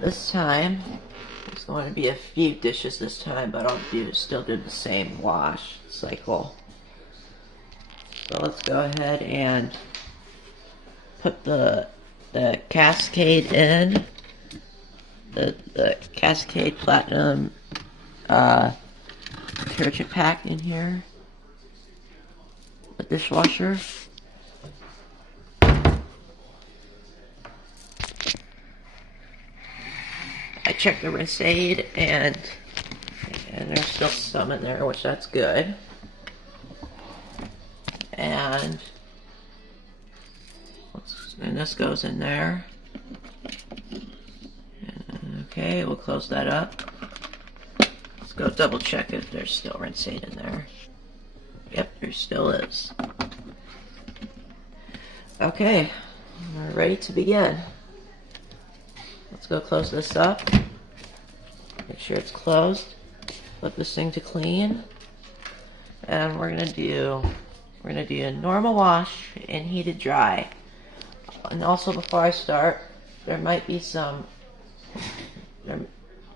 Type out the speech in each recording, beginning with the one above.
This time, it's going to be a few dishes this time, but I'll still do the same wash cycle. So let's go ahead and put the Cascade in, the Cascade Platinum detergent pack in here, the dishwasher. I checked the rinse aid, and there's still some in there, which that's good. And this goes in there. Okay, we'll close that up. Let's go double check if there's still rinse aid in there. Yep, there still is. Okay, we're ready to begin. Let's go close this up. Make sure it's closed. Flip this thing to clean. And we're gonna do a normal wash and heated dry. And also, before I start, there might be some.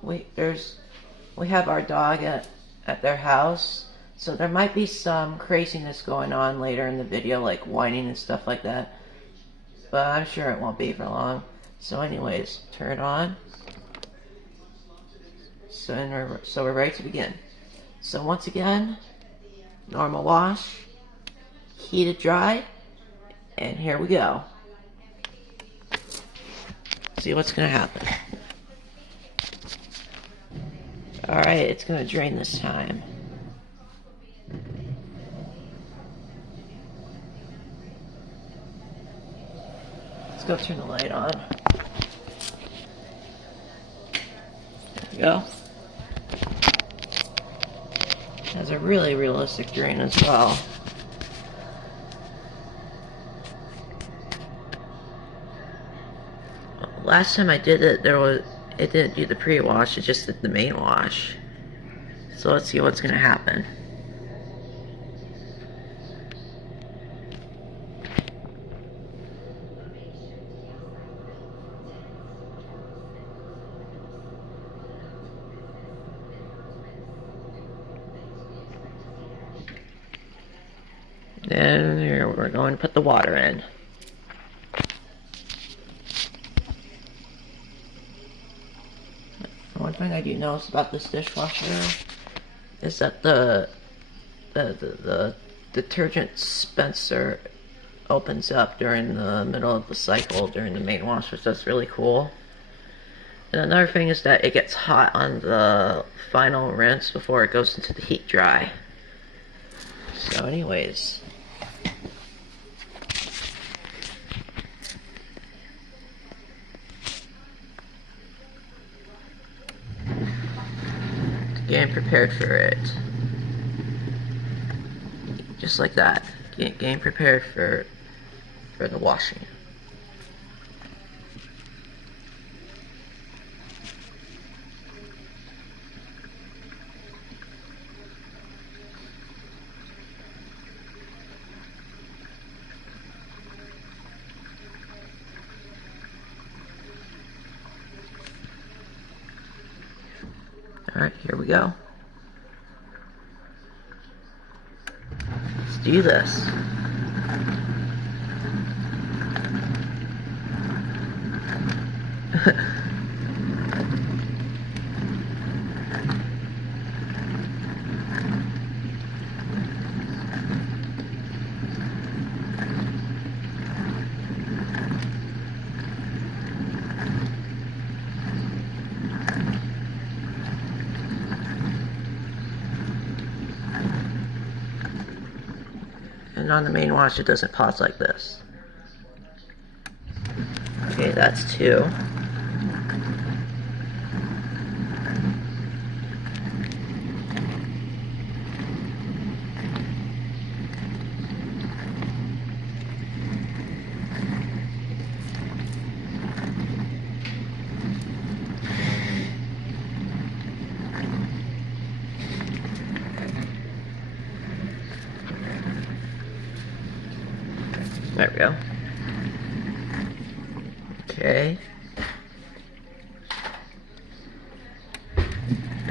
We have our dog at their house, so there might be some craziness going on later in the video, like whining and stuff like that. But I'm sure it won't be for long. So, anyways, turn it on. So we're ready to begin. So once again, normal wash, heated dry, and here we go. See what's gonna happen. Alright, it's gonna drain this time. Let's go turn the light on. There we go. Has a really realistic drain as well. Last time I did it, it didn't do the pre-wash, it just did the main wash. So let's see what's gonna happen. Then here we're going to put the water in. One thing I do notice about this dishwasher is that the detergent dispenser opens up during the middle of the cycle during the main wash, which is really cool. And another thing is that it gets hot on the final rinse before it goes into the heat dry. So anyways, getting prepared for it. Just like that. Getting prepared for the washing. Alright, here we go. Let's do this. And on the main wash, it doesn't pause like this. Okay, that's 2. There we go. Okay.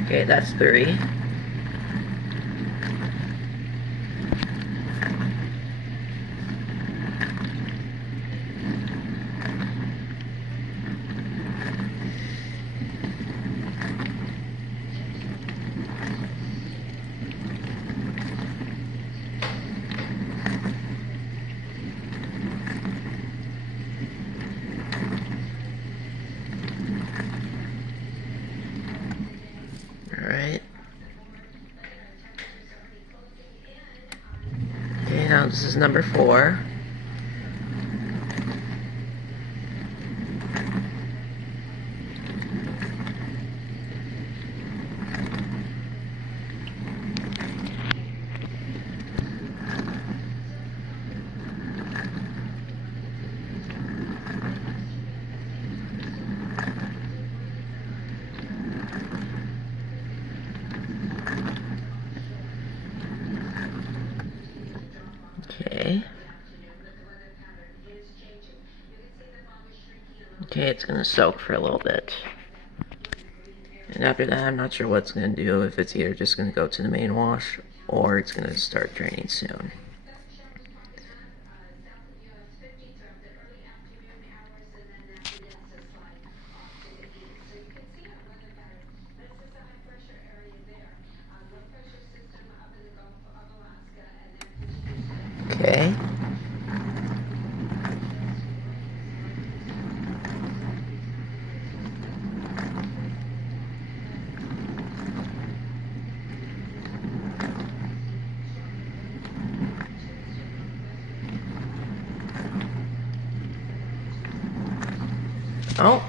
Okay, that's 3. Alright. Okay, now this is number 4. Okay. Okay, it's gonna soak for a little bit. And after that, I'm not sure what it's gonna do, if it's either just gonna go to the main wash, or it's gonna start draining soon. Okay. Oh.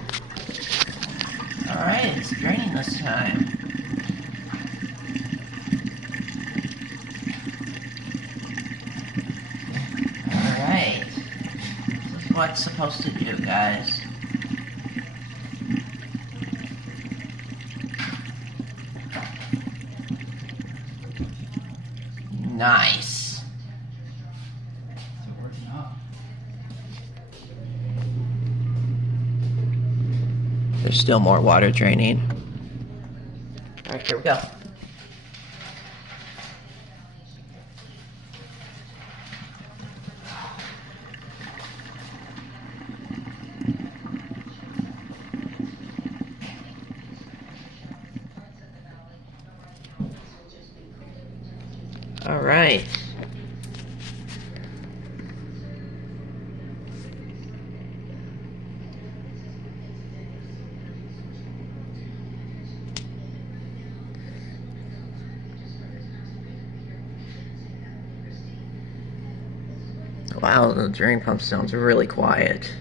Alright, it's draining this time. Alright. This is what it's supposed to do, guys. Nice. There's still more water draining. Alright, here we go. Alright. Wow, the drain pump sounds really quiet.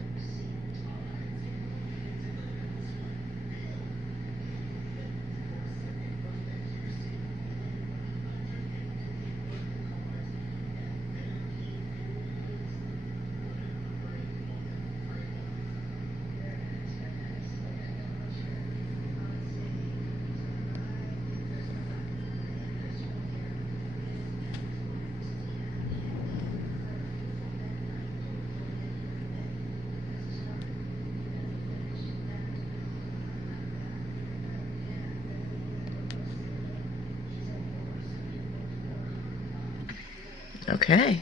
Okay.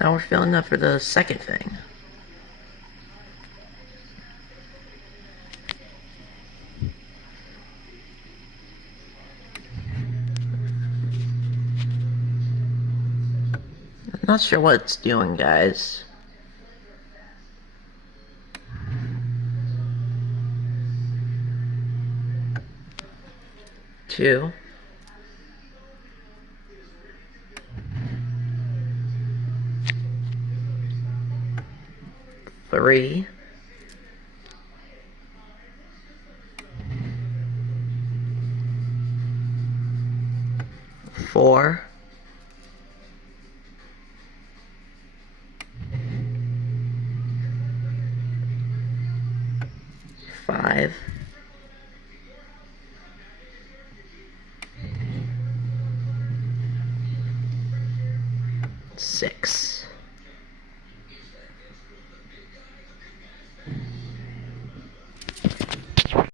Now we're filling up for the second thing. I'm not sure what it's doing, guys. Two. 3. 4. 5. 6.